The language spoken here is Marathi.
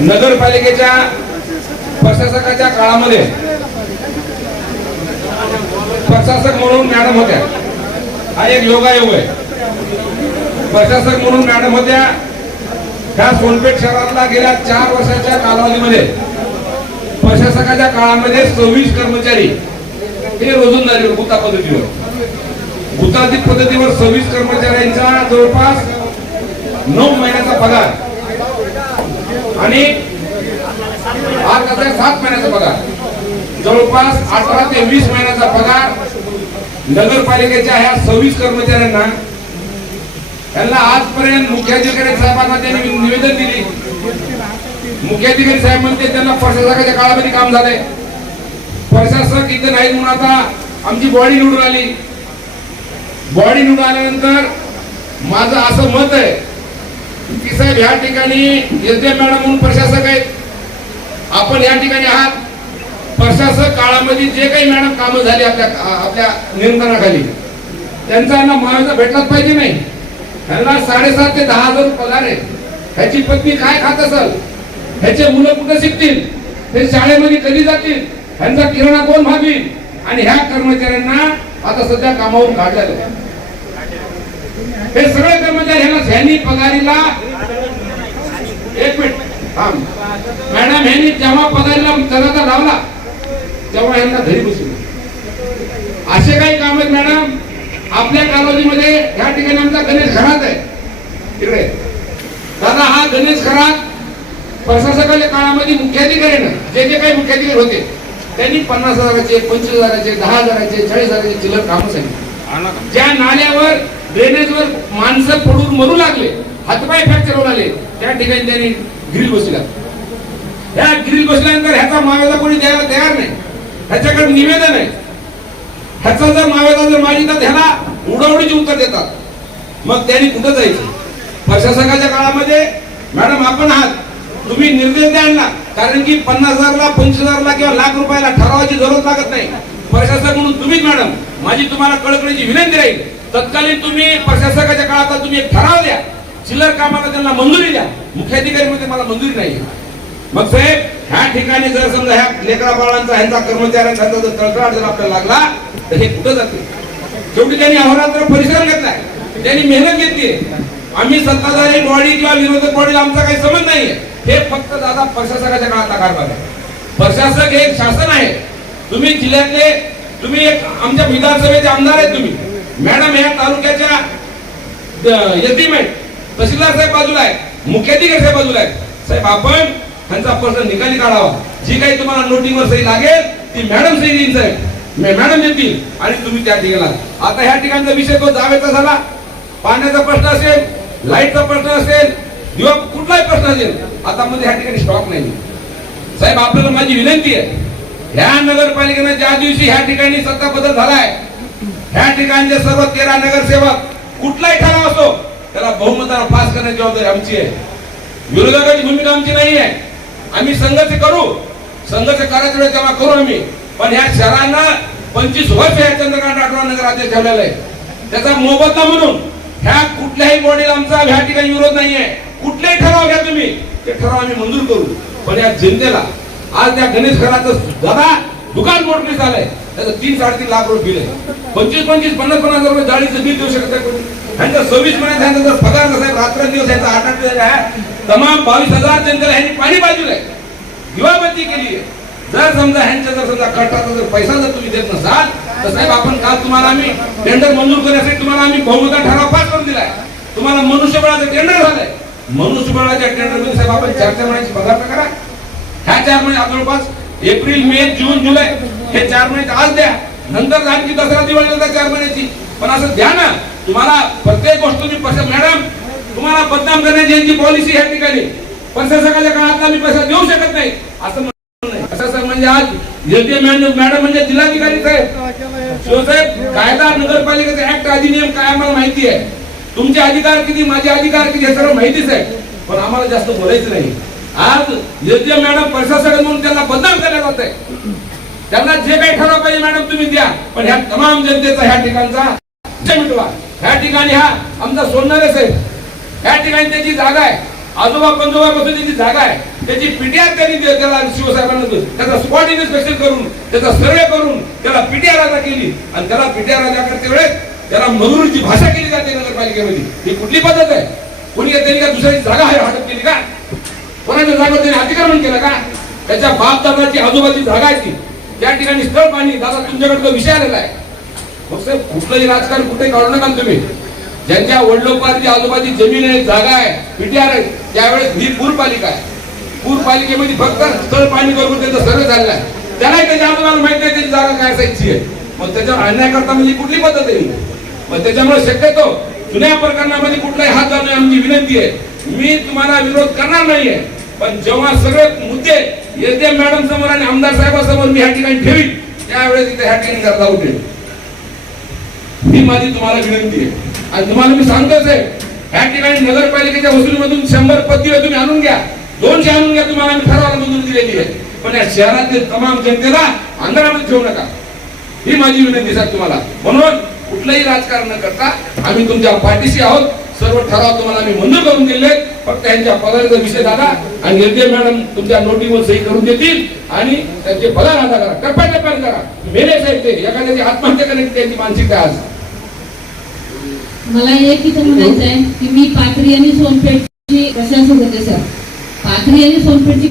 नगरपालिकेच्या प्रशासकाच्या काळामध्ये प्रशासक म्हणून मॅडम होत्या, हा एक योगायोग आहे। प्रशासक म्हणून मॅडम होत्या, ह्या सोनपेठ शहरातला गेल्या 4 वर्षाच्या कालावधीमध्ये प्रशासकाच्या काळामध्ये 26 कर्मचारी हे रोजंदारी भूता पद्धतीवर 26 कर्मचाऱ्यांचा जवळपास 9 महिन्याचा पगार आणि 7 महिन्याचा पगार, जवळपास 18 ते 20 महिन्याचा पगार नगरपालिकेच्या ह्या 26 कर्मचाऱ्यांना त्यांना आजपर्यंत मुख्याधिकारी साहेबांना त्यांनी निवेदन दिली। मुख्याधिकारी साहेब म्हणते त्यांना प्रशासकाच्या काळामध्ये काम झालंय, प्रशासक इथे नाही म्हणून आता आमची बॉडी निवडून आली। बॉडी निवडून आल्यानंतर माझं असं मत आहे की साहेब या ठिकाणी एसडीएम मॅडम म्हणून प्रशासक आहेत, आपण या ठिकाणी आहात। प्रशासक काळामध्ये जे काही मॅडम कामं झाली आपल्या नियंत्रणाखाली त्यांचा मुआवजा भेटलाच पाहिजे नाही। त्यांना 7.5 ते 10 हजार पगार आहे। ह्याची पत्नी काय खात असेल, ह्याचे मुलं कुठे शिकतील, ते शाळेमध्ये कधी जातील, ह्यांचा किराणा कोण भागवील, आणि ह्या कर्मचाऱ्यांना आता सध्या कामावरून काढलेलं आहे। हे सगळे कर्मचारी ह्यांनी पगारीला 1 मिनिट मॅडम ह्यांनी जेव्हा पगारीला तगादा लावला तेव्हा यांना घरी बसवलं। असे काही काम आहेत मॅडम आपल्या कालावधीमध्ये। या ठिकाणी आमचा गणेश खरात आहे तिकडे दादा, हा गणेश खरात प्रशासकाच्या काळामध्ये मुख्याधिकाऱ्यानं जे काही मुख्याधिकारी होते त्यांनी 50 हजाराचे, 25 हजाराचे, 10 हजाराचे, 40 हजाराचे चिल्लर कामं सांगितली। ज्या नाल्यावर ड्रेनेजवर माणसं पडून मरू लागले, हातपाय फ्रॅक्चर होऊन आले, त्या ठिकाणी त्यांनी ग्रिल बसवला। या ग्रिल बसल्यानंतर ह्याचा मुआवजा कोणी द्यायला तयार नाही, ह्याच्याकडे निवेदन आहे। ह्याचा जर मुआवजा जर मागितला ह्याला उडवडीची उत्तर देतात, मग त्यांनी कुठं जायचं? प्रशासकाच्या काळामध्ये मॅडम आपण आहात, तुम्ही निर्देश द्या, कारण की 50,000ला, 25,000ला किंवा लाख रुपयाला ठरावाची जरूरत लागत नाही। प्रशासक म्हणून तुम्हीच मॅडम, माझी तुम्हाला कळकळीची विनंती राहील, तत्कालीन तुम्ही प्रशासकाच्या काळात तुम्ही एक ठराव द्या, चिल्लर कामाला त्यांना मंजुरी द्या। मुख्याधिकारी मध्ये मला मंजुरी नाही। मग साहेब ह्या ठिकाणी जर समजा ह्या लेकरा बाळांचा ह्यांचा कर्मचाऱ्यांचा जर तळतळाट जर आपल्याला लागला तर हे कुठं जाते? शेवटी त्यांनी अहोरात्र परिश्रम घेतलाय, त्यांनी मेहनत घेतली। आम्ही सत्ताधारी बॉडी किंवा विरोधक बॉडीला आमचा काही संबंध नाहीये, हे फक्त दादा प्रशासकाच्या काळातला कारभार आहे। प्रशासक हे एक शासन आहे। तुम्ही जिल्ह्यातले, तुम्ही एक आमच्या विधानसभेचे आमदार आहेत तुम्ही मॅडम, या तालुक्याच्या यतीम आहेत, तहसीलदार साहेब बाजूला आहे, मुख्याधिकारी साहेब बाजूला आहेत। साहेब आपण त्यांचा प्रश्न निकाली काढावा, जी काही तुम्हाला नोटिंगवर सही लागेल ती मॅडम सही देईल साहेब, मॅडम देतील आणि तुम्ही त्या ठिकाणी। आता ह्या ठिकाणचा विषय तो जावेचा झाला, पाण्याचा प्रश्न असेल, लाईटचा प्रश्न असेल, किंवा कुठलाही प्रश्न असेल, आता मध्ये ह्या ठिकाणी स्टॉक नाही। साहेब आपल्याला माझी विनंती आहे, ह्या नगरपालिकेने ज्या दिवशी ह्या ठिकाणी सत्ता बदल झालाय, ह्या ठिकाणचे सर्व 13 नगरसेवक कुठलाही ठराव असो त्याला बहुमताने पास करण्याची जबाबदारी आमची आहे। विरोधकाची भूमिका आमची नाही आहे। आम्ही संघर्ष करू, संघर्ष करायचा वेळ तेव्हा करू आम्ही, पण ह्या शहरांना 25 वर्ष ह्या चंद्रकांत राठोड नगर अध्यक्ष ठेवलेला आहे, त्याचा मोबदला म्हणून ह्या कुठल्याही बॉडीला आमचा ह्या ठिकाणी विरोध नाहीये। कुठलेही ठराव घ्या तुम्ही, ते ठराव आम्ही मंजूर करू, पण या जनतेला आज त्या गणेश घराचं दादा दुकान मोठं झालंय, त्याचं 3-3.5 लाख रुपये बिल आहे। 25-25, 50-50 हजार रुपये जाळीचं बिल देऊ शकत नाही कोणी। ह्यांचा 26 महिन्यात जर पगार नसाहेब रात्रंदिवस ह्यांचा 8-8 दिवस आहे, तमाम 22,000 जनतेला ह्यांनी पाणी बाजूला आहे, दिवाबत्ती केली आहे। जर समजा ह्यांच्या जर समजा कष्टाचा जर पैसा जर तुम्ही देत नसाल तर साहेब आपण काल तुम्हाला आम्ही टेंडर मंजूर करण्यासाठी तुम्हाला आम्ही बहुमता ठराव पास करून दिलाय। तुम्हाला मनुष्यबळाचं टेंडर झालंय, मनुष्यबळाच्या टेंडर मध्ये साहेब आपण 4 महिन्याची पगार करा। ह्या 4 महिने जवळपास एप्रिल, मे, जून, जुलै हे 4 महिने आज द्या, नंतर आणखी दसरा दिवाळी नंतर 4 महिन्याची, पण असं द्या ना। तुम्हाला प्रत्येक गोष्ट तुम्ही मॅडम तुम्हाला बदनाम करण्याची यांची पॉलिसी ह्या ठिकाणी प्रशासकाच्या काळात आम्ही पैसा देऊ शकत नाही असं प्रशासक म्हणजे आज एसडीएम मॅडम म्हणजे जिल्हाधिकारी साहेब, शिवसाहेब कायदा नगरपालिकेचा ऍक्ट अधिनियम काय आम्हाला माहिती आहे, तुमचे अधिकार किती, माझे अधिकार किती हे सर्व माहितीच आहे, पण आम्हाला जास्त बोलायचं नाही। आज एसडीएम मॅडम प्रशासक म्हणून त्यांना बदनाम केलं जात आहे, त्यांना जे काही ठराव पाहिजे मॅडम तुम्ही द्या, पण ह्या तमाम जनतेचा ह्या ठिकाणचा मिटवा। ह्या ठिकाणी हा आमचा सोनणारे साहेब, ह्या ठिकाणी त्याची जागा आहे, आजोबा पंजोबा पासून त्याची जागा आहे, त्याची पीटीआर त्यांनी त्याला शिवसाहेबांना त्याचा स्पॉट इन्स्पेक्शन करून त्याचा सर्वे करून त्याला पीटीआर अदा केली आणि त्याला पीटीआर अदा करते वेळेस त्याला मजुरीची भाषा केली जाते नगरपालिकेमध्ये. ही कुठली पद्धत आहे? कोणी त्यांनी का दुसऱ्याची जागा हडप केली का? कोणाच्या जागा त्यांनी अतिक्रमण केलं का? त्याच्या बाप दादाची आजोबाची जागा आहे ती, त्या ठिकाणी स्थळ पाणी. दादा तुमच्याकडे तो विषय आलेला आहे. मग कुठलंही राजकारण कुठे काढू नका तुम्ही. ज्यांच्या वडिलोपार्जी आजोबाची जमीन आहे, जागा आहे, पीटीआर आहे, त्यावेळेस ही पूरपालिका आहे. पूरपालिकेमध्ये फक्त स्थळ पाणी करून त्याचा सर्वे झालेला आहे. त्यालाही त्याच्या आजोबाला माहित नाही त्याची जागा काय असायची आहे. मग त्याच्यावर अन्याय करता म्हणजे कुठली पद्धत आहे? मग त्याच्यामुळे शक्यतो जुन्या प्रकरणामध्ये कुठलाही हात घालणे आमची विनंती आहे. मी तुम्हाला विरोध करणार नाहीये, पण जेव्हा सगळे मुद्दे येते मॅडम समोर आणि आमदार साहेबांसमोर मी ह्या ठिकाणी ठेवी, त्यावेळेस इथे ह्या ठिकाणी करता उठेल. ही माझी तुम्हाला विनंती आहे. आणि तुम्हाला मी सांगतोच आहे, ह्या ठिकाणी नगरपालिकेच्या वसुलीमधून 100 पत्रिका तुम्ही आणून घ्या, 200 आणून घ्या, तुम्हाला आम्ही ठरावाला मंजुरी दिलेली आहे. पण या शहरातील तमाम जनतेला अंधारामध्ये ठेवू नका, ही माझी विनंती आहे तुम्हाला. म्हणून कुठलंही राजकारण न करता आम्ही तुमच्या पाठीशी आहोत. सर्व ठराव तुम्हाला आम्ही मंजूर करून दिले. फक्त यांच्या पगाराचा विषय झाला आणि निर्देश मॅडम तुमच्या नोटीवर सही करून देतील आणि त्यांचे पगार अदा करा, टप्प्याटप्प्याने करा. मेले साहेब ते एखाद्याची आत्महत्या करण्याची त्यांची मानसिकता आज. मला एक इथं म्हणायचं आहे की मी पाथरी आणि सोनपेठची प्रशासक होते सर. पाथरी आणि सोनपेठची